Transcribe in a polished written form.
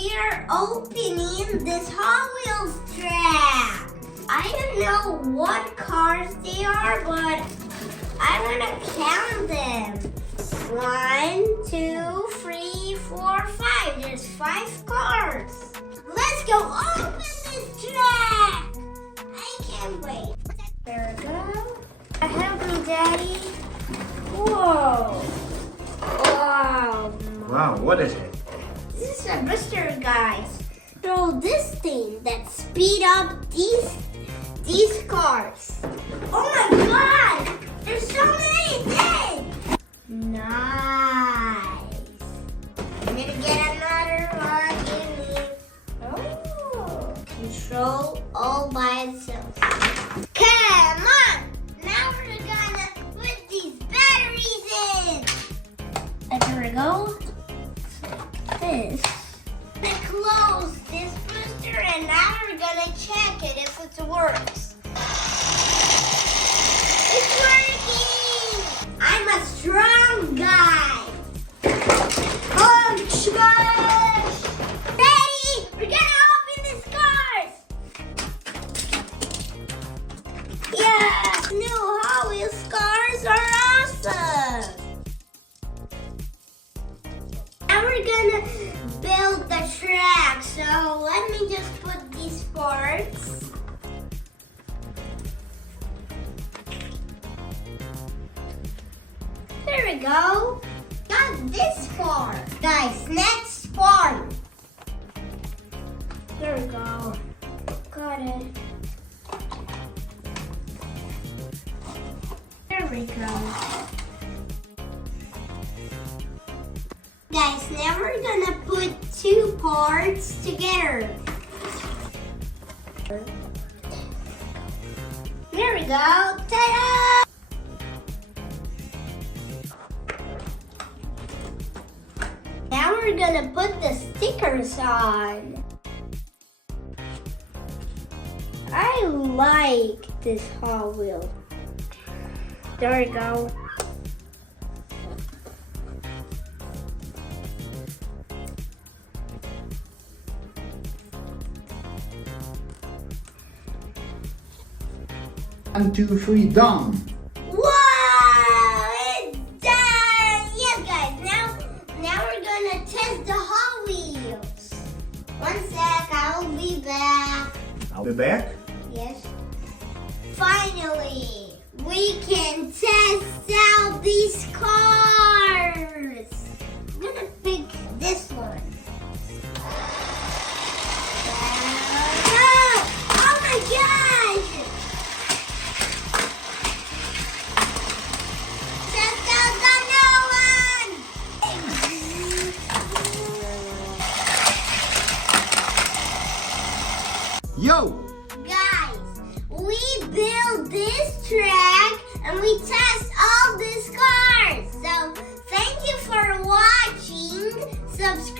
we are opening this Hot Wheels track. I don't know what cars they are, but I want to count them. 1, 2, 3, 4, 5. There's 5 cars. Let's go open this track. I can't wait. There we go. Help me, Daddy. Whoa. Wow. Wow, what is it? This is a booster, guys. Throw this thing that speed up these cars. Oh my God! There's so many things. Nice. I'm gonna get another one. Give me. Oh, control all by itself. Come on! Now we're gonna put these batteries in. There we go. This. To close this booster, and now we're gonna check it if it works. It's working! I'm a strong guy. Oh, gosh! Ready? We're gonna open these cars. Yeah, new Hot Wheels cars are awesome. Now we're gonna build the track, so let me just put these parts. There we go. Got this part. Guys, next part. There we go. Got it. There we go. Guys, now we're gonna put 2 parts together. There we go. Ta-da! Now we're gonna put the stickers on. I like this Hot Wheel. There we go. One, two, three, done. Whoa! It's done! Yes, guys. Now we're gonna test the Hot Wheels. 1 sec, I'll be back. I'll be back. Yes. Finally, we can test out these cars. I'm gonna pick this one. Oh my gosh! Test out the new one! Yo! Guys, we build this track and we test all these cars. So thank you for watching. Subscribe